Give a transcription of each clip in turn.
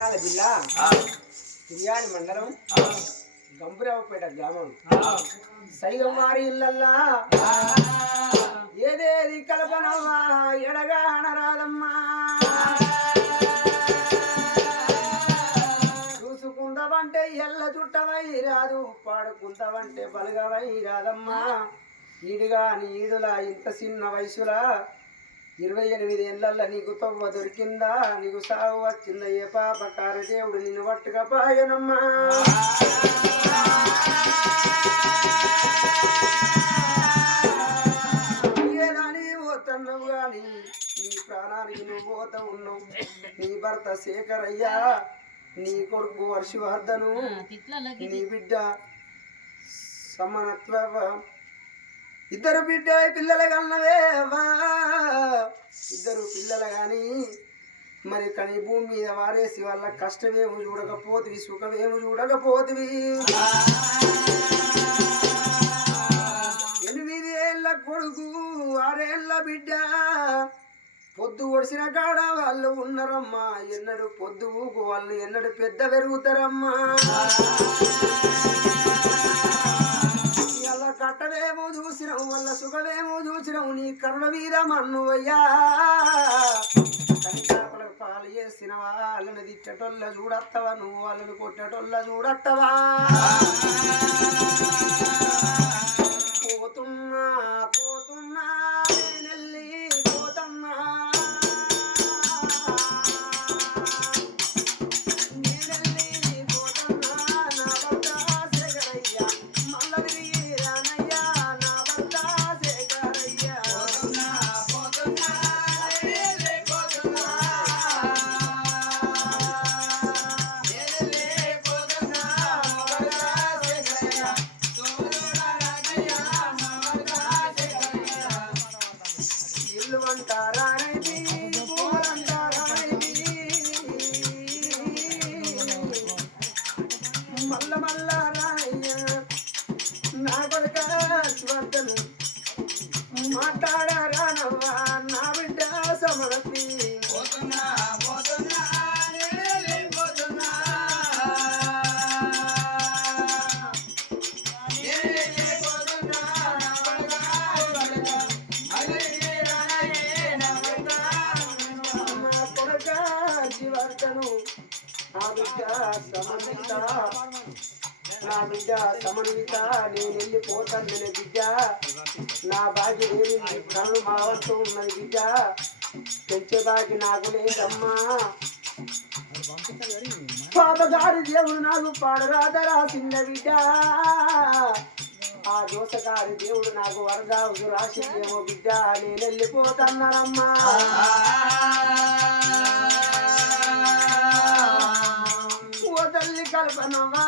జిల్లా తిరియాని మండలం గంపురావుపేట గ్రామం. సైగమారి ఇల్లల్లా ఏదేది కల్పనమ్మా ఎడగా అనరాదమ్మా చూసుకుందామంటే ఎల్ల చుట్టమై రాదు పాడుకుందామంటే బలుగవై రాదమ్మా. ఈడుగా నీ ఈడులా ఇంత చిన్న వయసులా ఇరవై ఎనిమిది ఏళ్ళల్లో నీకు తవ్వ దొరికిందా? నీకు సాగు వచ్చిందా? ఏ పాపకార దేవుడు నిన్ను పట్టుగా పాయనమ్మా. ఏదాని పోతున్నావు గాని నీ ప్రాణానికి నువ్వు పోత ఉన్నావు. నీ భర్త శేఖరయ్యా నీ కొడుకు వర్షవర్ధను నీ బిడ్డ సమానత్వ ఇద్దరు బిడ్డ పిల్లలు కన్నవే ఇద్దరు పిల్లలు కానీ మరి కని భూమి మీద వారేసి వాళ్ళ కష్టమేమి చూడకపోతివి సుఖమేమి చూడకపోతివి. ఎనిమిది ఏళ్ళ కొడుకు ఆరేళ్ళ బిడ్డ. పొద్దు ఒడిసిన కాడ వాళ్ళు ఉన్నారమ్మా. ఎన్నడు పొద్దు ఊకు వాళ్ళు ఎన్నడు పెద్ద పెరుగుతారమ్మా. కరుణ మీద మన్నువయ్యా పాలు చేసిన వాళ్ళని తిట్టటొల్ల చూడత్తవా? నువ్వు వాళ్ళని కొట్టటొల్ల చూడత్తవా? సమర్పి పోతున్నా పోతున్నా నేనే పోతున్నా నా బిడ్డ సమన్విత నేను వెళ్ళిపోతాను నేను బిడ్డ నా బాగి ఏమింది కళ్ళు మా వంతు ఉన్నది బిడ్డ పెంచే బాగి నాకు లేదమ్మా పాపగారి దేవుడు నాకు పాడరాదరా చిన్న బిడ్డ ఆ దోసగారి దేవుడు నాకు వరదావుడు రాసిందేమో బిడ్డ నేను వెళ్ళిపోతాన్నారమ్మా తల్లి కల్పనమ్మా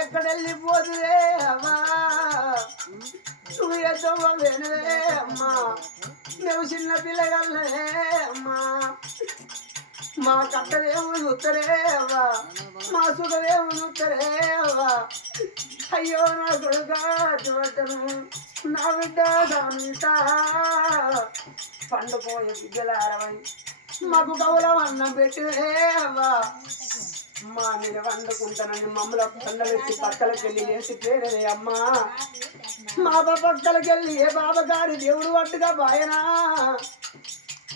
ఎక్కడ వెళ్ళిపోతువే అమ్మా నువ్వు ఎద్దమ్మ అమ్మా? మేము చిన్న పిల్లగల్లే అమ్మా? మా కట్టదేమో చూస్తరే అవ్వా? మా సుఖదేమో చూస్తరే అవ్వా? అయ్యో నా కొడుక చూడటను నా బిడ్డ దాని పండుపోయే బిడ్డల అరవై మాకు గౌరవం అన్నం పెట్టివే? అవ్వా మా మీద వండుకుంటానని మమ్మల్ని పండబెట్టి పక్కలకి వెళ్ళి వేసి పేరే అమ్మా. మా పక్కలకి వెళ్ళి ఏ బాబగారి దేవుడు వడ్డుగా బాయనా?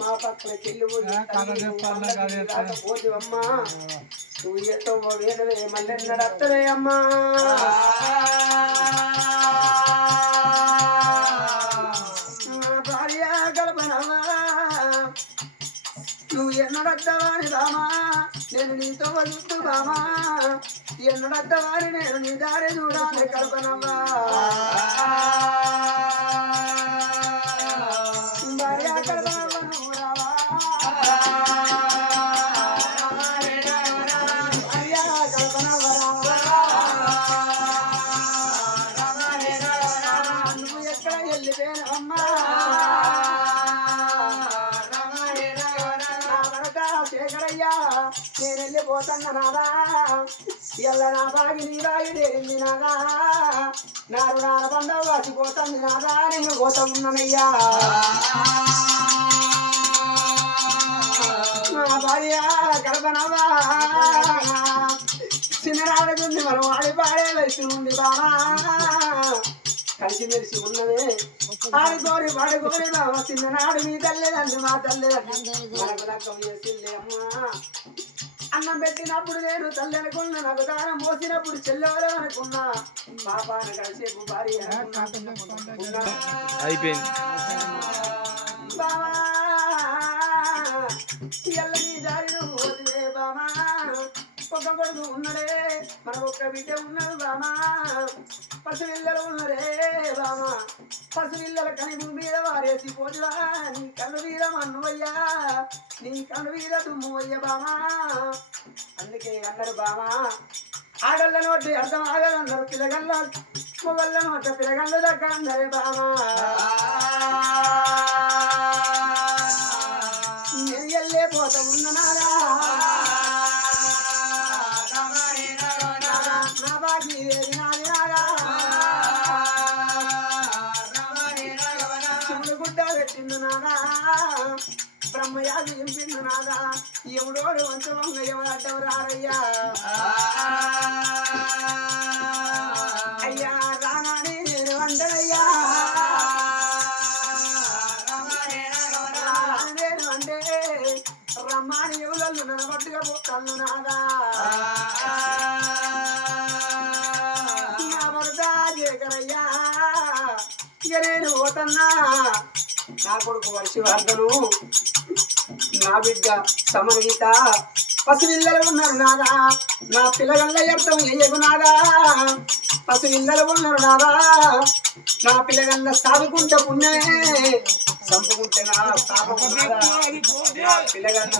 మా పక్కన చెల్లి పోతివమ్మా నువ్వు ఎటో వేదవే మళ్ళీ నడత్తవే అమ్మా. నువ్వు ఎన్నడద్దవాని రామా నేను నీతో వదుతు బామా ఎన్నడద్దవాని నేను నీ దారి చూడాలి కల్పనమ్మా. అమ్మా నేను వెళ్ళిపోతున్నా నాదా ఎల్ల నా బాగి నీ బాగి తేలింది నాదా నారు నార బండ వాసిపోతుంది నాదా నేను పోతున్నానయ్యా నా భార్య కల్పనవా చిన్ననాడకుంది మనం ఆడి పాడే వయసు ఉంది బావా. కలిసి మెలిసి ఉన్నవే ఆడుకోరి పాడుకోరి బావ చిన్ననాడు మీ తల్లిదండ్రి మా తల్లిదండ్రి. మనకు రకం చేసింది అమ్మా. అన్నం పెట్టినప్పుడు నేను తల్లి అనుకున్నా నాకు దానం పోసినప్పుడు చెల్లెవరు అనుకున్నా. పాపాను కలిసేపు భార్య. అయిపోయింది. బావా ఎల్ల నీ దారి నువ్వు బామా ఒక కొడుకు ఉన్నడే మన ఒక్క బిడ్డ ఉన్నాడు బామా పసిపిల్లలు ఉన్నడే బామా పసిపిల్లల కని మీద వారేసి పోదురా నీ కళ్ళు మీద మన్నువయ్యా నీ కళ్ళు మీద దుమ్మువయ్య బామా. అందుకే అన్నారు బామా. ఆడళ్ళ నోటి అర్థం ఆగలన్నారు పిలగల్ల మొగళ్ళ నోట పిల్లగల్ల దగ్గర అందరే బామా. నేను ఎల్లే పోత ఉన్ననారా అమ్మయ్యా ఎంపిండు నాదా? ఎవడోడు వంచవంగ ఎవడడ్డం రారయ్యా అయ్యా రానాని నేను వంటనయ్యా అంటే రమ్మాని ఎవరు నడబట్టుగా పోతాను నాదా? నా భర్త ఇక నేను పోతన్నా. నా కొడుకు వర్షవర్ధను నా బిడ్డ సమన్విత పసిపిల్లలు ఉన్నారు నాదా నా పిల్లగల్ల అర్థం ఎయ్యకు నాదా. పసిపిల్లలు ఉన్నారు నాదా నా పిల్లగల్ల సాగుకుంటే పుణ్యమే చంపుకుంటే నా పాపము పిల్లగల్ల